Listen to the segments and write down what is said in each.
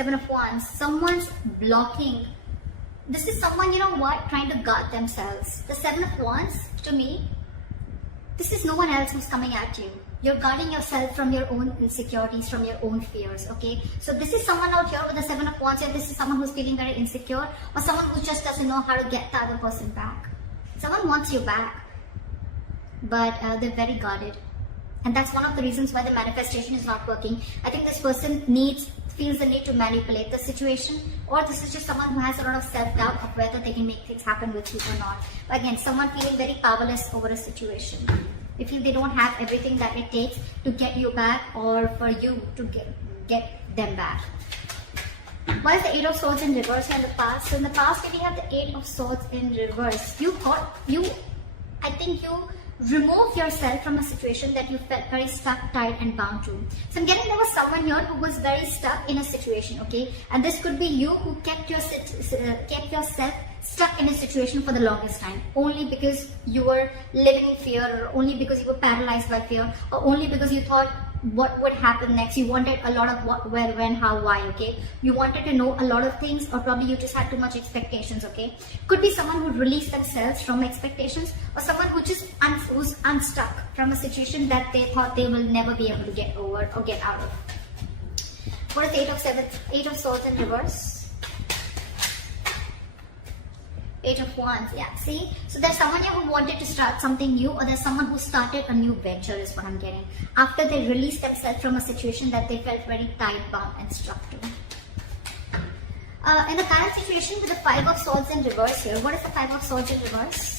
Seven of Wands. Someone's blocking. This is someone, you know what, trying to guard themselves. The Seven of Wands, to me, this is no one else who's coming at you. You're guarding yourself from your own insecurities, from your own fears, okay? So this is someone out here with the Seven of Wands, and this is someone who's feeling very insecure, or someone who just doesn't know how to get the other person back. Someone wants you back, but they're very guarded. And that's one of the reasons why the manifestation is not working. I think this person feels the need to manipulate the situation, or this is just someone who has a lot of self-doubt of whether they can make things happen with you or not. But again, someone feeling very powerless over a situation. They feel they don't have everything that it takes to get you back, or for you to get them back. Why is the Eight of Swords in reverse here in the past? So in the past, when you have the Eight of Swords in reverse, I think you remove yourself from a situation that you felt very stuck, tied and bound to. So I'm getting there was someone here who was very stuck in a situation, okay? And this could be you who kept yourself stuck in a situation for the longest time, only because you were living in fear, or only because you were paralyzed by fear, or only because you thought what would happen next. You wanted a lot of what, where, when, how, why, okay? You wanted to know a lot of things, or probably you just had too much expectations, okay? Could be someone who released themselves from expectations, or someone who just who's unstuck from a situation that they thought they will never be able to get over or get out of. What is Eight of Swords in reverse? Eight of Wands, yeah, see? So there's someone here who wanted to start something new, or there's someone who started a new venture is what I'm getting. After they released themselves from a situation that they felt very tied, bound and stuck to. In the current situation with the Five of Swords in reverse here, what is the Five of Swords in reverse?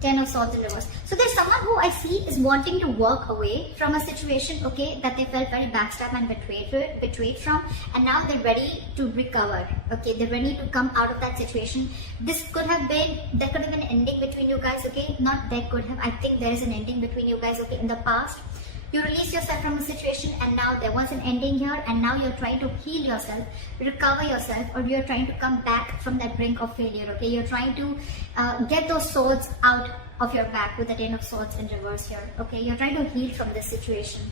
Ten of Swords in reverse. So there's someone who I see is wanting to walk away from a situation, okay, that they felt very backstabbed and betrayed from, and now they're ready to recover, okay, they're ready to come out of that situation. There could have been an ending between you guys, okay, not there could have, I think there is an ending between you guys, okay, in the past. You release yourself from a situation, and now there was an ending here, and now you're trying to heal yourself, recover yourself, or you're trying to come back from that brink of failure, okay? You're trying to get those swords out of your back with the Ten of Swords in reverse here, okay? You're trying to heal from this situation.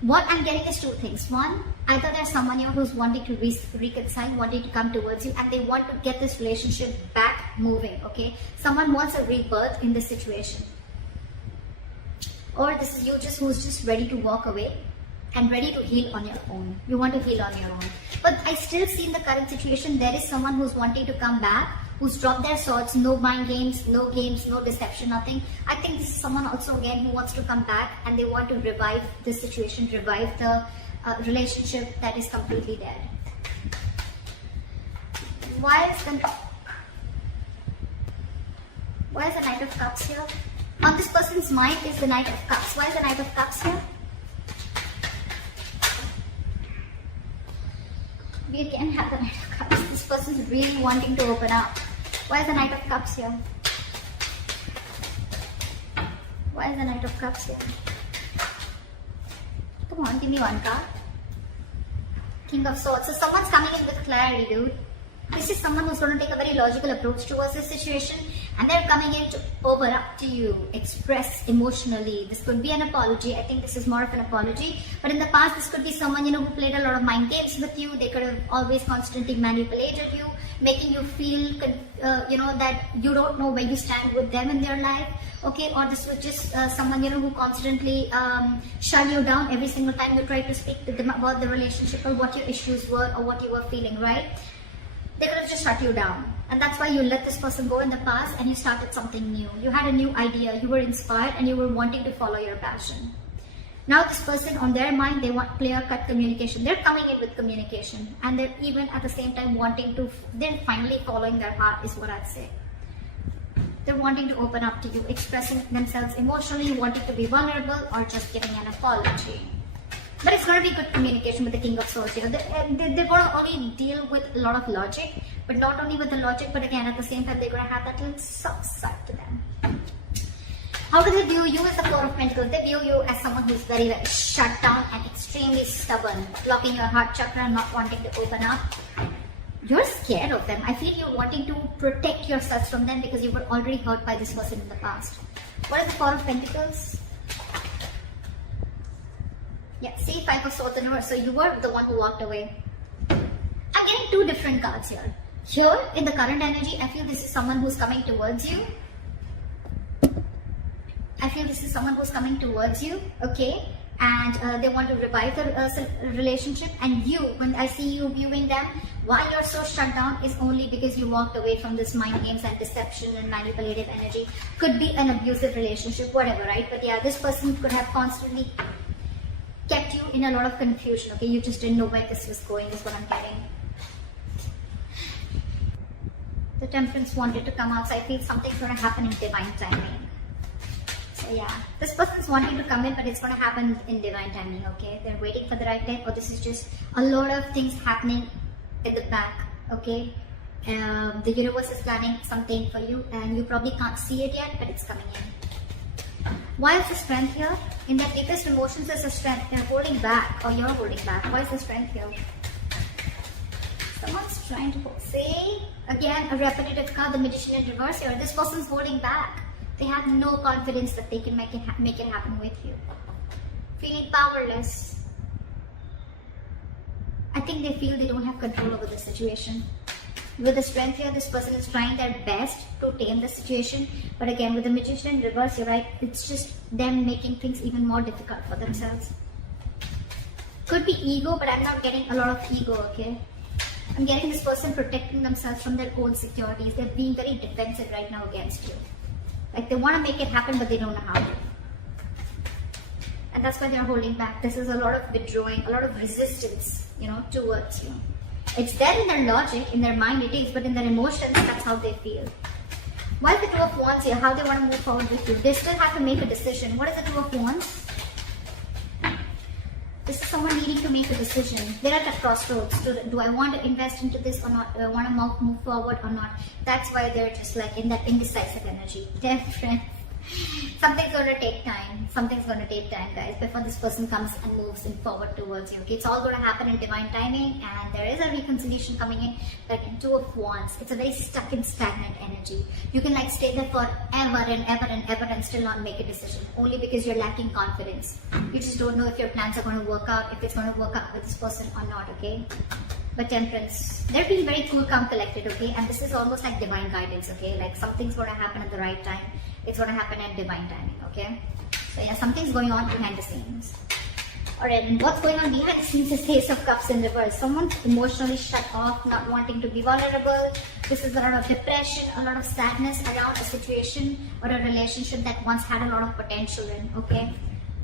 What I'm getting is two things. One, either there's someone here who's wanting to reconcile, wanting to come towards you, and they want to get this relationship back moving, okay? Someone wants a rebirth in this situation. Or this is you who's just ready to walk away and ready to heal on your own. You want to heal on your own. But I still see in the current situation, there is someone who's wanting to come back, who's dropped their swords, no mind games, no deception, nothing. I think this is someone also again who wants to come back, and they want to revive the situation, revive the relationship that is completely dead. Why is the Knight of Cups here? On this person's mind is the Knight of Cups. Why is the Knight of Cups here? We again have the Knight of Cups. This person is really wanting to open up. Why is the Knight of Cups here? Why is the Knight of Cups here? Come on, give me one card. King of Swords. So someone's coming in with clarity, dude. This is someone who's going to take a very logical approach towards this situation, and they're coming in to open up to you, express emotionally. This could be an apology. I think this is more of an apology. But in the past, this could be someone, who played a lot of mind games with you. They could have always constantly manipulated you, making you feel, that you don't know where you stand with them in their life. Okay, or this was just someone, who constantly shut you down every single time you tried to speak to them about the relationship, or what your issues were, or what you were feeling, right? They could have just shut you down, and that's why you let this person go in the past and you started something new. You had a new idea, you were inspired, and you were wanting to follow your passion. Now this person, on their mind, they want clear-cut communication. They're coming in with communication, and they're even at the same time they're finally following their heart is what I'd say. They're wanting to open up to you, expressing themselves emotionally, wanting to be vulnerable, or just giving an apology. But it's going to be good communication with the King of Swords here. They're going to only deal with a lot of logic, but not only with the logic, but again, at the same time, they're going to have that little soft side to them. How do they view you as the Four of Pentacles? They view you as someone who's very, very shut down and extremely stubborn, blocking your heart chakra, not wanting to open up. You're scared of them. I feel you're wanting to protect yourself from them because you were already hurt by this person in the past. What is the Four of Pentacles? Yeah, see, 5 of swords in reverse. So you were the one who walked away. I'm getting two different cards here. Here, in the current energy, I feel this is someone who's coming towards you. I feel this is someone who's coming towards you, okay? And they want to revive the relationship. And you, when I see you viewing them, why you're so shut down is only because you walked away from this mind games and deception and manipulative energy. Could be an abusive relationship, whatever, right? But yeah, this person could have constantly kept you in a lot of confusion, okay? You just didn't know where this was going, is what I'm getting. The Temperance wanted to come out, so I feel something's going to happen in divine timing. So yeah, this person's wanting to come in, but it's going to happen in divine timing, okay? They're waiting for the right time, or this is just a lot of things happening in the back, okay? The universe is planning something for you, and you probably can't see it yet, but it's coming in. Why is the strength here? In their deepest emotions, there's a strength. They're holding back, or you're holding back. Why is the strength here? Someone's trying to say, again, a repetitive card, the Magician in reverse here. This person's holding back. They have no confidence that they can make it happen with you. Feeling powerless. I think they feel they don't have control over the situation. With the strength here, this person is trying their best to tame the situation. But again, with the Magician in reverse, you're right, it's just them making things even more difficult for themselves. Could be ego, but I'm not getting a lot of ego, okay? I'm getting this person protecting themselves from their own securities. They're being very defensive right now against you. Like they want to make it happen, but they don't know how to. And that's why they're holding back. This is a lot of withdrawing, a lot of resistance, towards you. It's there in their logic, in their mind it is, but in their emotions, that's how they feel. Why is the Two of Wands here? How they want to move forward with you? They still have to make a decision. What is the Two of Wands? This is someone needing to make a decision. They're at a crossroads. Do I want to invest into this or not? Do I want to move forward or not? That's why they're just like in that indecisive energy. They're friends. Something's going to take time. Something's going to take time, guys, before this person comes and moves in forward towards you. Okay, it's all going to happen in divine timing, and there is a reconciliation coming in. But in Two of Wands, it's a very stuck and stagnant energy. You can like stay there forever and ever and ever and still not make a decision, only because you're lacking confidence. You just don't know if your plans are going to work out, if it's going to work out with this person or not, okay? But Temperance, they're being very cool, calm, collected, okay? And this is almost like divine guidance, okay? Like something's going to happen at the right time. It's going to happen at divine timing, okay? So yeah, something's going on behind the scenes. Alright, and what's going on behind the scenes is Ace of Cups in reverse. Someone's emotionally shut off, not wanting to be vulnerable. This is a lot of depression, a lot of sadness around a situation or a relationship that once had a lot of potential in, okay?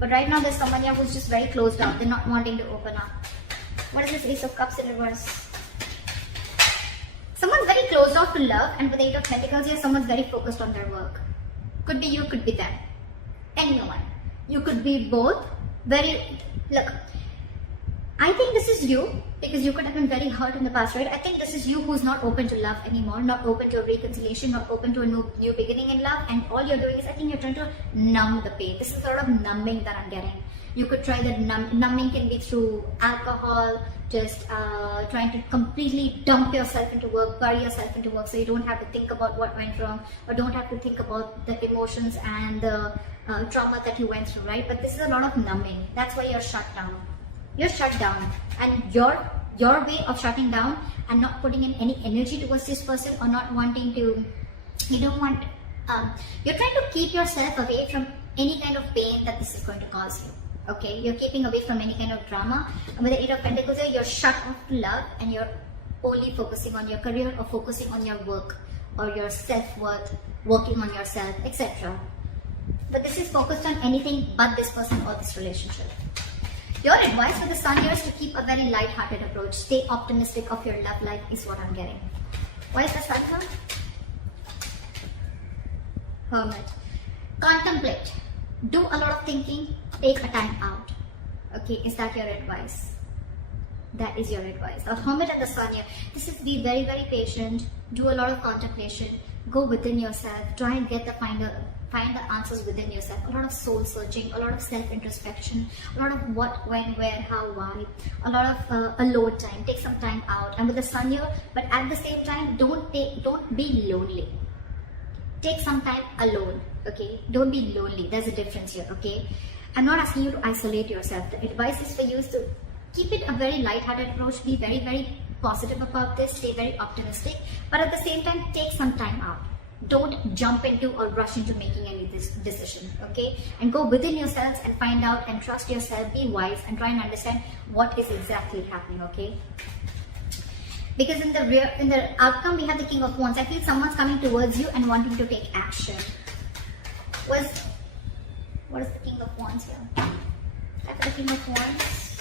But right now there's someone here who's just very closed down. They're not wanting to open up. What is this Ace of Cups in reverse? Someone's very closed off to love, and with the Eight of Pentacles here, someone's very focused on their work. Could be you, could be them. Anyone. You could be both. Look, I think this is you, because you could have been very hurt in the past, right? I think this is you who's not open to love anymore, not open to a reconciliation, not open to a new beginning in love, and all you're doing is, I think you're trying to numb the pain. This is sort of numbing that I'm getting. You could try that numbing can be through alcohol, just trying to completely dump yourself into work, bury yourself into work, so you don't have to think about what went wrong, or don't have to think about the emotions and the trauma that you went through, right? But this is a lot of numbing. That's why you're shut down. You're shut down, and your way of shutting down and not putting in any energy towards this person, or not wanting to, you're trying to keep yourself away from any kind of pain that this is going to cause you. Okay, you're keeping away from any kind of drama. And with the Eight of Pentacles here, you're shut off to love, and you're only focusing on your career, or focusing on your work, or your self-worth, working on yourself, etc. But this is focused on anything but this person or this relationship. Your advice for the Sun here is to keep a very light-hearted approach. Stay optimistic of your love life is what I'm getting. Why is the Sun here? Hermit. Contemplate. Do a lot of thinking. Take a time out. Okay, is that your advice? That is your advice. The Hermit and the Sun here. This is be very, very patient. Do a lot of contemplation. Go within yourself. Try and find the answers within yourself. A lot of soul searching, a lot of self-introspection, a lot of what, when, where, how, why, a lot of alone time. Take some time out. And with the Sun here, but at the same time, don't be lonely. Take some time alone. Okay, don't be lonely. There's a difference here. Okay, I'm not asking you to isolate yourself. The advice is for you is to keep it a very light-hearted approach, be very, very positive about this, stay very optimistic, but at the same time, take some time out. Don't jump into or rush into making any decision, okay? And go within yourselves and find out and trust yourself, be wise, and try and understand what is exactly happening, okay? Because in the outcome, we have the King of Wands. I feel someone's coming towards you and wanting to take action. What is the King of Wands here? After the King of Wands,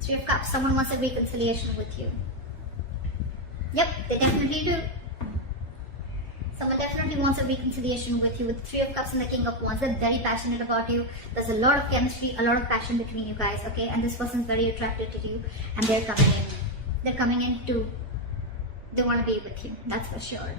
Three of Cups. Someone wants a reconciliation with you. Yep, they definitely do. Someone definitely wants a reconciliation with you with Three of Cups and the King of Wands. They're very passionate about you. There's a lot of chemistry, a lot of passion between you guys, okay? And this person's very attracted to you, and they're coming in. They're coming in to, they want to be with you, that's for sure.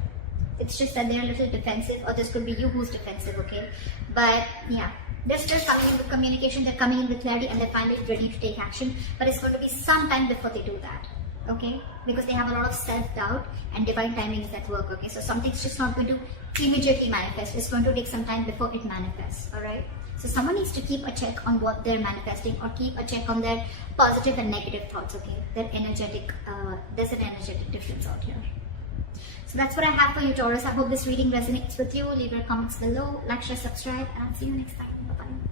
It's just that they're a little defensive, or this could be you who's defensive, okay? But yeah, they're still coming in with communication, they're coming in with clarity, and they're finally ready to take action. But it's going to be some time before they do that, okay? Because they have a lot of self-doubt, and divine timing is at work, okay? So something's just not going to immediately manifest. It's going to take some time before it manifests, alright? So someone needs to keep a check on what they're manifesting, or keep a check on their positive and negative thoughts, okay? Their energetic, there's an energetic difference out here. So that's what I have for you, Taurus. I hope this reading resonates with you. Leave your comments below, like, share, subscribe, and I'll see you next time. Bye-bye.